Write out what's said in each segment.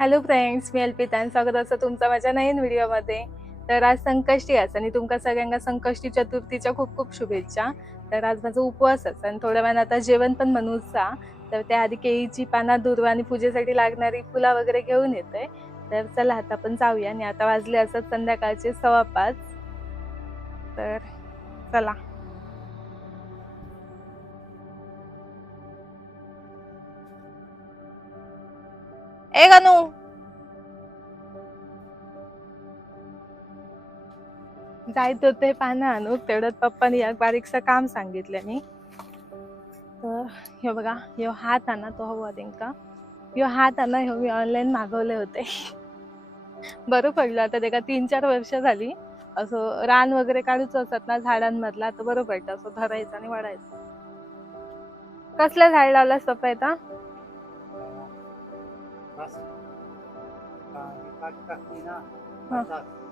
Hello friends, मी अल्पिता आणि स्वागत असं तुमचं माझ्या नवीन व्हिडिओमध्ये. तर आज संकष्टी आहे आणि तुमका सगळ्यांना संकष्टी चतुर्थीच्या खूप खूप शुभेच्छा. तर आज माझा उपवास आहे आणि थोड्या वेळानं आता जेवण पण बनवूचा. तर त्याआधी केळीची पानं, दूर्वा आणि पूजेसाठी लागणारी फुलं वगैरे घेऊन येते. तर चला आता आपण जाऊया. आणि आता वाजले असत संध्याकाळचे 5:15. तर चला. ए गणू, जायत होते पानं आणू, तेवढ्यात पप्पानी एक बारीकसं काम सांगितलं मी. तर हे बघा, ह्यो हात आहे ना, तो हवा तेंका. ह्यो हात आहे ना, ह्यो मी ऑनलाईन मागवले होते. बरं पडलं. आता ते का 3-4 वर्ष झाली. असं रान वगैरे काढूचं असत ना झाडांमधला, तर बरं पडतं असं धरायचं आणि वाढायचं. कसलं झाड लावलास पप्पा आता?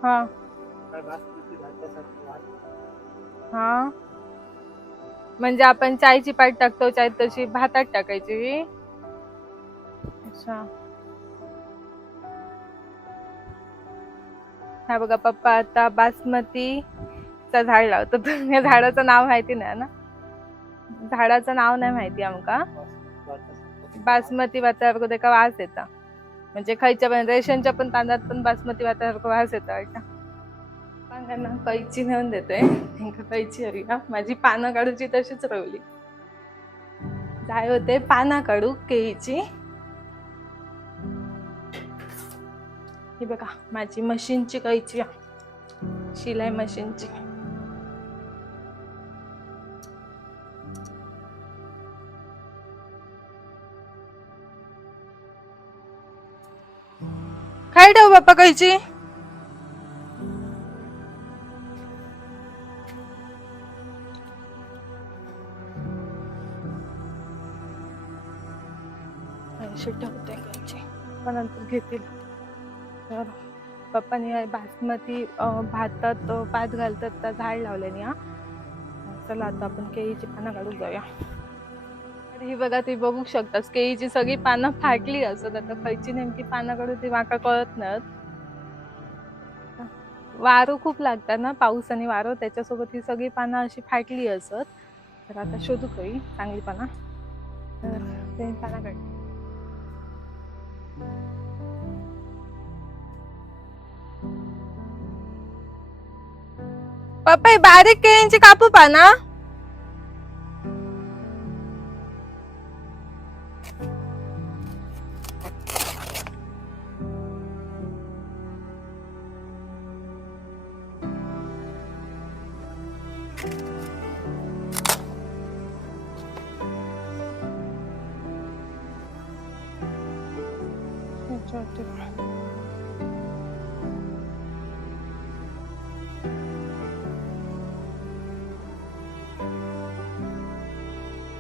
हा हा, म्हणजे आपण चायची पात टाकतो चाय तशी भातात टाकायची. अच्छा. हा बघा, पप्पा आता बासमतीचं झाड लावतो. या झाडाचं नाव माहिती नाही ना, झाडाचं नाव नाही माहिती आमका. बासमती भातासारखं त्याका वास येता, म्हणजे खायच्या पण रेशनच्या पण तांदळात पण बासमती भातासारखं वास येतं वाटतं. पानांना कैची नेऊन देतोय. कैची हवी का? माझी पानं काढूची तशीच रवली. जाय होते पाना काढू केळीची. ही बघा माझी मशीनची कैची, शिलाई मशीनची. काय ठेवू बाप्पा कैची? ठेवते कैची, पण नंतर घेतील. तर पप्पानी बासमती भातात भात घालतात तर झाड लावल्याने. हा चला आता आपण केळीची पानं काढून जाऊया. तर ही बघा, ती बघू शकतास केळीची सगळी पानं फाटली असत. आता खयची नेमकी पानं काढू ती माका कळत नाही. वारं खूप लागतात ना, पाऊस आणि वारं, त्याच्यासोबत ही सगळी पानं अशी फाटली असत. तर आता शोधू काही चांगली पानं. तर ते पानं काढ. पप्पा बारीक केळींची कापू पाना.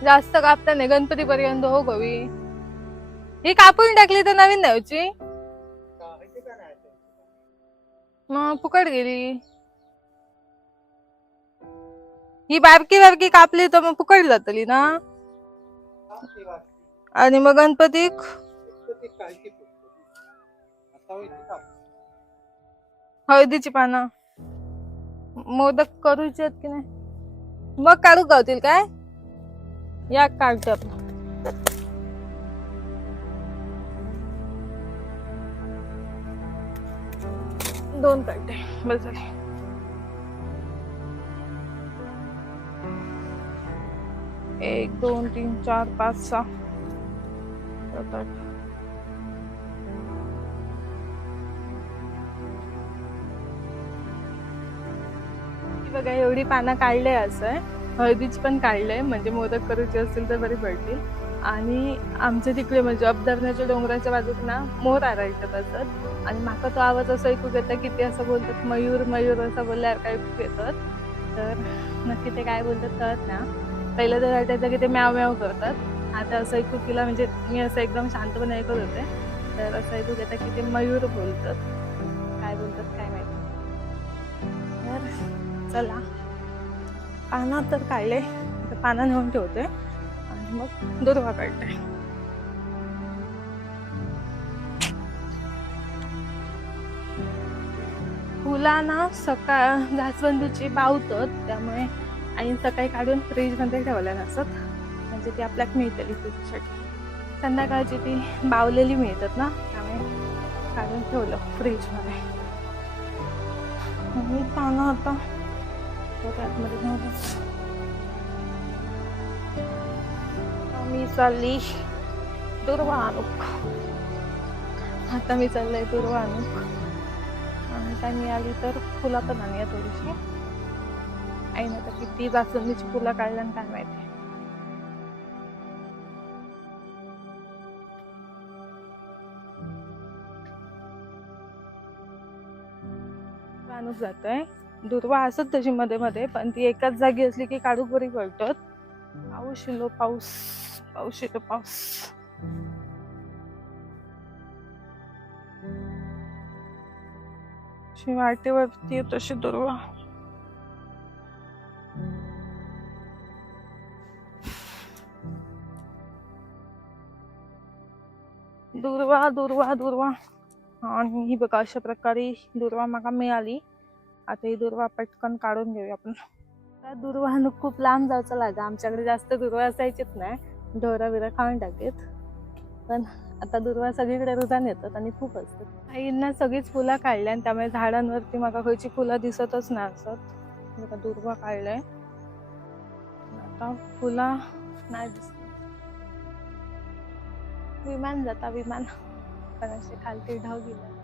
जास्त कापता नाही, गणपती पर्यंत हो गवी. ही कापून टाकली तर नवीन द्यायची, मग फुकट गेली. ही बारकी बारकी कापली तर मग फुकट जातली ना. आणि मग गणपतीक हळदीची पानं मोदक करूचे की नाही, मग काढू गावतील काय? या काढते आपण. दोन काढते बस झाले. एक 2 3 4 5 6 7 8. बघा एवढी पानं काढले असं. हळदीची पण काढले, म्हणजे मोदक करूचे असतील तर बरी पडतील. आणि आमच्या तिकडे म्हणजे अपधरण्याच्या डोंगराच्या बाजूक ना मोर आरायतात असत. आणि माका तो आवाज असं ऐकू येतं की ते असं बोलतात, मयूर मयूर असं बोलल्यावर काय ऐकू येतात. तर नक्की ते काय बोलतात कळत ना. पहिलं तर वाटायचं की ते म्याव म्याव करतात. आता असं ऐकू तिला, म्हणजे मी असं एकदम शांतपणे ऐकत होते, तर असं ऐकू येतं की ते मयूर बोलतात. काय बोलतात काय माहिती. तर चला, पानं तर काढले, पानं नेऊन ठेवते आणि मग दुर्वा काढते. फुला ना सकाळ जास्वंदीची बावतात, त्यामुळे आई सकाळी काढून फ्रीजमध्ये ठेवल्या नसत, म्हणजे ती आपल्याला मिळतली तुझ्यासाठी. संध्याकाळची ती बावलेली मिळतात ना, त्यामुळे काढून ठेवलं फ्रीजमध्ये. मी पानं आता आतमध्ये नव्हतं. मी चालली दुर्वा आणूक. आता मी चाललंय दुर्वा आणूक. आणि काय मिळाली तर फुलं पण आणूया थोडीशी. आईने तर किती जास्वंदीची फुलं काढल्या काय माहिती. आणूक जातोय. दुर्वा असत तशी मध्ये मध्ये, पण ती एकाच जागी असली की काढूक बरी पडतात. पाऊस येलो पाऊस, पाऊस येतो पाऊस. वाटेवरती येत अशी दुर्वा. दुर्वा दुर्वा दुर्वा. आणि ही बघा अशा प्रकारे दुर्वा मला मिळाली. आता ही दुर्वा पटकन काढून घेऊया आपण. त्या दुर्वा खूप लांब जायचं लागा. आमच्याकडे जास्त दुर्वा असायचीच नाही, ढोरा बिरा खाऊन टाकेत. पण आता दुर्वा सगळीकडे रुजान येतात आणि खूप असतात. आईंना सगळीच फुलं काढल्या, आणि त्यामुळे झाडांवरती मग खयची फुलं दिसतच नाही असत. दुर्वा काढलाय, आता फुलं नाही दिसत. विमान जाता विमान, पण असे खालती ढग गेला.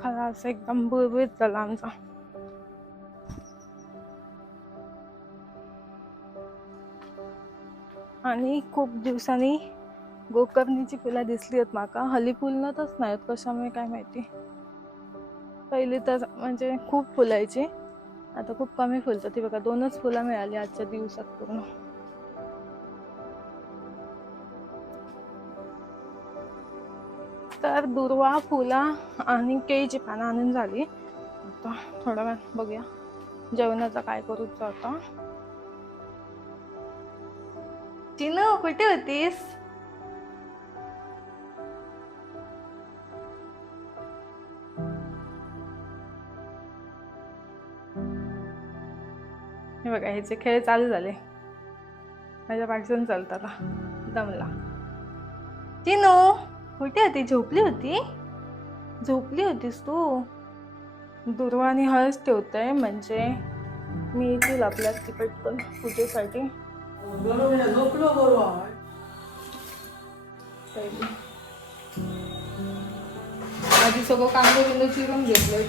खरा असं एकदम बुळबुळीत झाला आमचा. आणि खूप दिवसांनी गोकर्णीची फुलं दिसली आहेत माका. हल्ली फुलतच नाहीत, कशामुळे काय माहिती. पहिली तर म्हणजे खूप फुलायची, आता खूप कमी फुलतात. ती बघा 2च फुलं मिळाली आजच्या दिवसात पूर्ण. तर दुर्वा, फुला आणि केळीची पानं आणून झाली. आता थोडा वेळ बघूया जेवणाचा काय करूचा आता. चिनू कुठे होतीस? हे बघा ह्याचे खेळ चालू झाले. माझ्या पाठसून चालताना दमला. चिनू कुठे होती? झोपली होती? झोपली होतीस तू? दुर्वा आणि हळस ठेवतंय, म्हणजे मी येतील आपल्या ती पटकन पूजेसाठी. आधी सगळं कांदे बिंदे चिरून घेतलंय.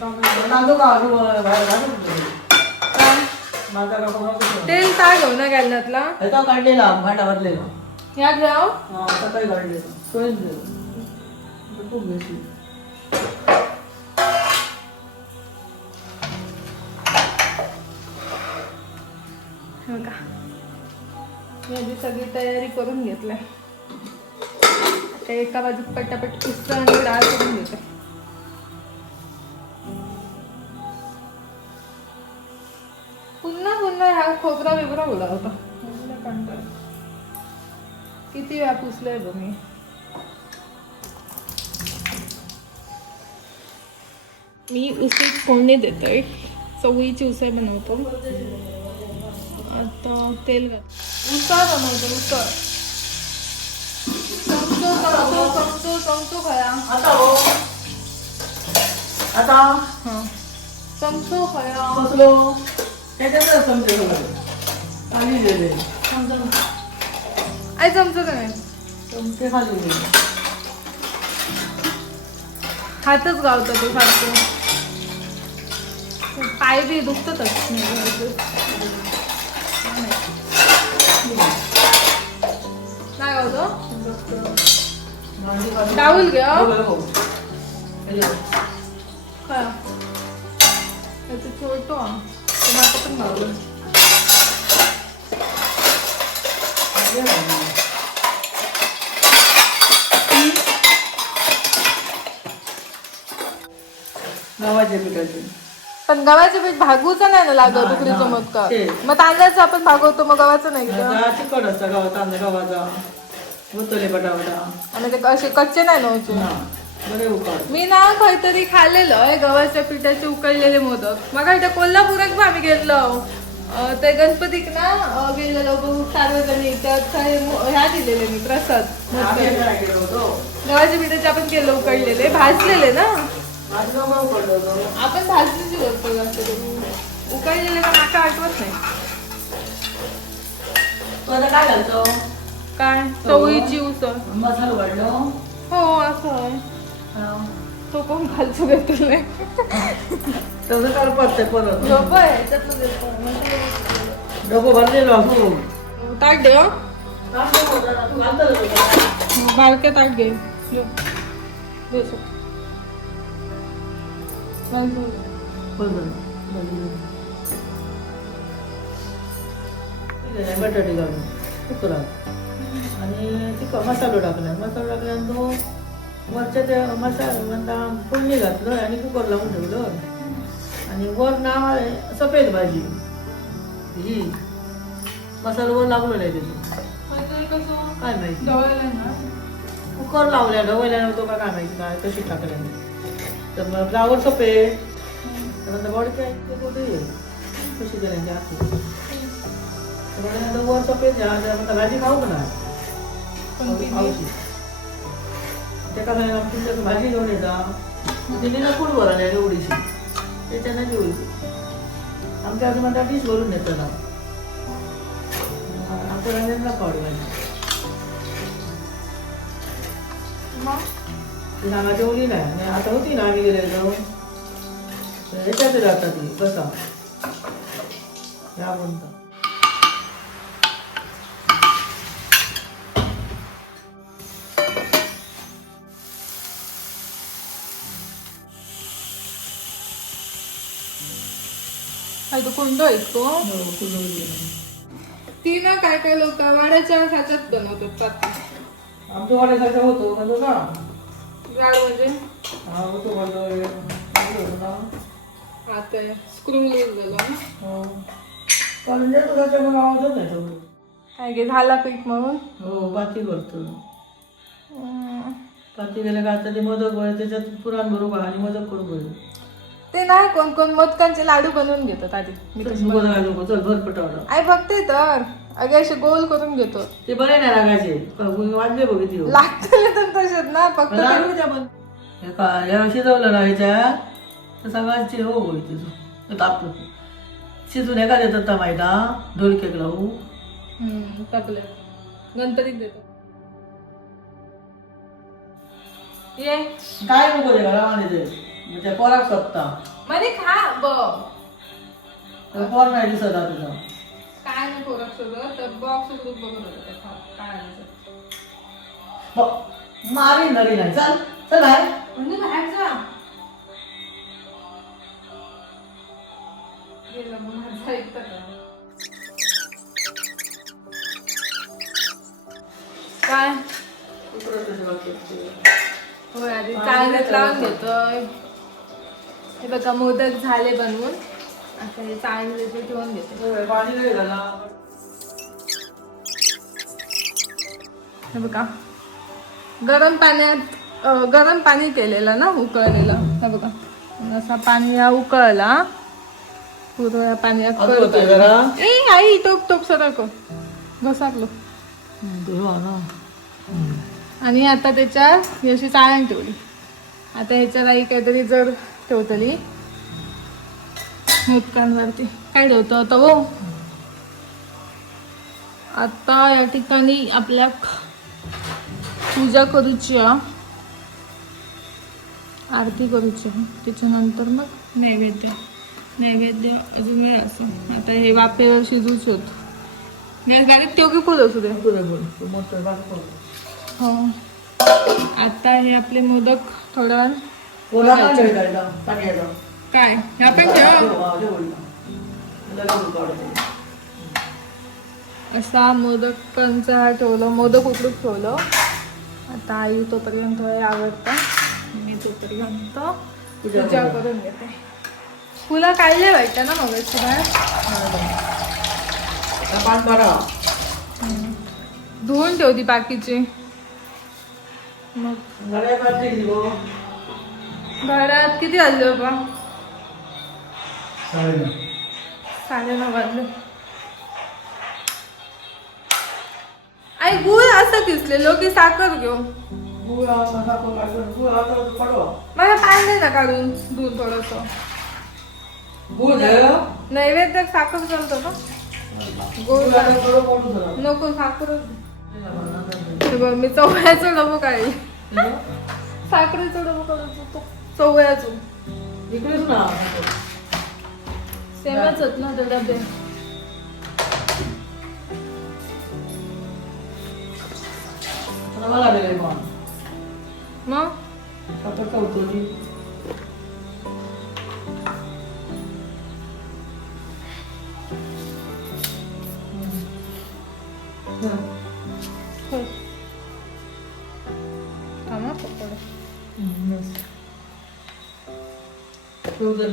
तेल काय घेऊ ना गॅलनातला काढलेला भांडावरलेला या घ्याव. सकाळी काढलेला खूप घेतली. मी आधी सगळी तयारी करून घेतली. एका बाजूत पटापट पुस्त आणि डाळ करून घेते. पुन्हा पुन्हा ह्या खोबरा बिबरा उडा होता. किती वेळा पुसलंय बघ मी. मी उसळीत फोडणी देतोय. चवळीची उसळ बनवतो. आता तेल उसळ बनवतो. उसळ चमचो खया आता हा चमचो खया बसलो त्याच्यातच समजे खाली गेले. आई चमचो काय चमचे खाली गेले. हातच गावतो तो सारखं. पाय बी दुखतच काय गावतो. डाऊल घ्या त्याचं छोटो तुम्हाला पण गावलं. गव्हाच्या पिठाचे पण गव्हाचे पीठ भागूचं नाही ना लागत नाही, उकडीचं नाही. मोदक ते. मग तांदळाचं आपण भागवतो मग गव्हाचं नाही का आता चिकट असतं गावात तांदळा गव्हाचा गुतवले बटाबटा आणि ते असे कच्चे नाही नव्हते बरे उकाळ मी ना काहीतरी खाल्लेलं आहे गव्हाच्या पिठाचे उकडलेले मोदक मग इथे कोल्हापुरात आम्ही गेलो ते गणपतीक ना गेलेलो बहुत सार्वजनिक त्यात काही ह्या दिलेले मी प्रसाद आम्ही मोदक. एकदा गेलो होतो गव्हाच्या पिठाचे आपण केलं उकडलेले भाजलेले ना आज उकडलो होतो आपण भाजलेली करतो जास्त करून. उकडलेले का माका आठवत नाही तू आता काय घालतो काय चवळीची उसळ मसाला वाढलो हो असं आहे तो कोण घालतो घेतलं नाही तसं काय पडते परत डबं आहे ह्याच्यातलं देतो. डबं भरलेलो असू ताट दे हो. तू घालतो बारक्या ताट घे दे. दे सर. नाही झालं. बटाटे घालून कुकरात आणि तिखट मसालो टाकल्यानं तो वरच्या त्या मसाला फोडणी घातलं आणि कुकर लावून ठेवलं आणि वर ना सफेद भाजी ही मसाला वर लागलो नाही त्याची काय माहिती कुकर लावल्या ढवळल्यानं तो काय माहिती काय कशी टाकल्याने तर मग फ्लावर सफेद नंतर बॉडी काय ते कुठे कशी करायची आखी वर सफेद भाजी खाऊ का नाही त्या का भाजी घेऊन येतात दिली ना फूड भरायला एवढीशी त्याच्यानं घेऊ आमच्या असं म्हणतात डिश भरून येतं ना आपण ना पावडी भाजी ती सांगायची होती नाही आणि आता होती ना आम्ही गेलेलो याच्यात राहतात ती कसा या म्हणतात तो कोंडो असतो ती ना काय काय लोक वाड्याच्या ह्याच्यात बनवतात पाती आमच्या वाड्यासारखं होतो म्हणतो ना जाड म्हणजे हा होतो म्हणतो आता स्क्रू लूज झालं ना हो कारण त्याच्या मला आवडत नाही तो काय गे झाला पीठ म्हणून हो पाती भरतो पाती गेलं का आता ते मोदक वळ त्याच्यात पुराण बरोबर आणि मोदक करू बरं ते नाही कोण कोण मोदकांचे लाडू बनवून घेतात आधी मी तशी चल भर पटावलं आई बघते तर अगे असे गोल करून घेतो ते बरे नाही लागायचे वाजले बघितले लागतले तर तसेच ना फक्त शिजवलं ना ह्याच्यात तर सगळ्यांचे हो होईल तापलं शिजून एका देतात माहिता ढोलकेक लावू टाकले गणपतीत देतो ये काय नको ते घरामध्ये ते म्हणजे पोराक सपता म्हणे खा बघ पोर नाही दिसत आता तुझा काय नाही पोरक सगळं तर बॉक्स उघडून बघत होतं ते काय मारी नरी नाही चल चल बाहेर म्हणजे बाहेर जा गेलं मग माझं ऐकतं का काय होय आधी चाळणीत लावून घेतोय हे बघा मोदक झाले बनवून आता हे चाळणीत ठेवून घेते पाणी नाही झाला हे बघा गरम पाण्यात गरम पाणी केलेलं ना उकळलेलं हे बघा असा पाणी हा उकळला पूर्ण या पाण्यात ए आई टोप टोप सरको घसारलो आणि आता त्याच्यात अशी चाळण ठेवली आता ह्याच्यात आई काहीतरी जर ठेवतली मोदकांवरती काय ठेवतं आता हो आता या ठिकाणी आपल्या पूजा करूची आरती करूची त्याच्यानंतर मग नैवेद्य अजून वेळ असं आता हे वाफेवर शिजूच होत गाडीत तेवढी फुल असू दे हो आता हे आपले मोदक थोडं काय ह्या पण असा मोदकांचा हा ठेवलं मोदक उकडून ठेवलं आता आई तोपर्यंत आवडतं मी तोपर्यंत पूजा करून घेते फुलं काढले वाटतं ना मग बाहेर. पान बरा धुवून ठेवती बाकीची. मग गळ्या काढली गो घरात किती वाजले बाबा? 9:30. 9:30 वाजले. आई गुळ असं किसलेलो की साखर घेऊ? गुळ आता पडवा मला पाणी दे ना काढून दूध थोडस. गुळ दे नैवेद्य साखर चालतं का? गोड नको साखर. मी चवळ्याचं डबो काढली. साखरेचं डबो काढतो चवळ्याचं. इकडेच ना सेमच होत ना ते डबे. मला लागले पण मग साखर चौथोली थांबा पकोडे.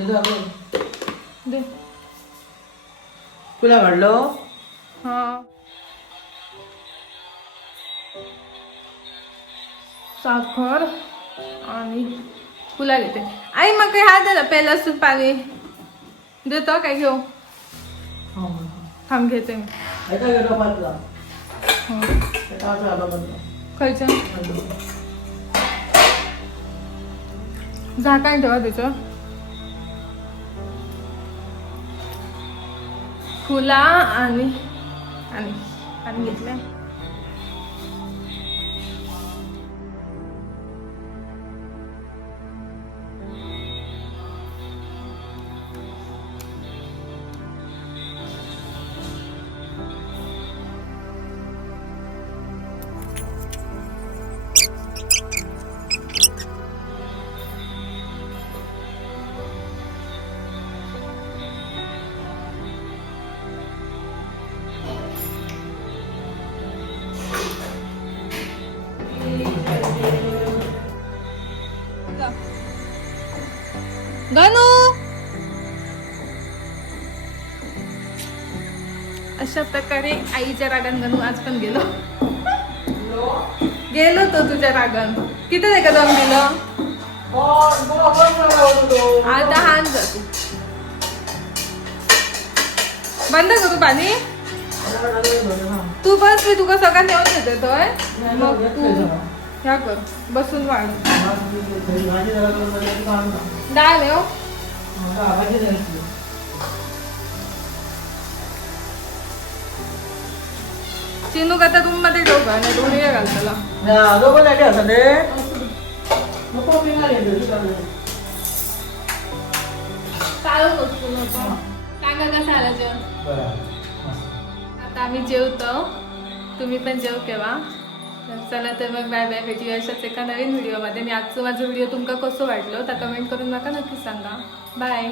झालं दे. तुला वाढलं हा साखर आणि फुला घेते. आई मग काही हात द्या पहिला सूप पाणी देतो काय घेऊ? थांब घेते मी. खायचं झाकण ठेवा त्याचं. फुला आणि आणि पाणी घेतलंय. गणू अशा प्रकारे आईच्या रागान गणू आज पण गेलो तो तुझ्या रागान. किती नाही का दम दिलं? आता हान जातो. बंद करू पाणी. तू बस मी तुका सगळं नेऊन देतोय. मग तू ह्या कर बसून वाढ. डाळ नेऊ. चिनू का रूम मध्ये ठेवू का? नाही दोन्ही घाल त्याला. काका कसं आला जेवण? आता आम्ही जेवतो. तुम्ही पण जेव केव्हा. चला तर मग बाय बाय. भेटूया अशाच एका नवीन व्हिडिओमध्ये. आणि आजचं माझं व्हिडिओ तुमका कसं वाटलं तर कमेंट करून नका नक्की सांगा. बाय.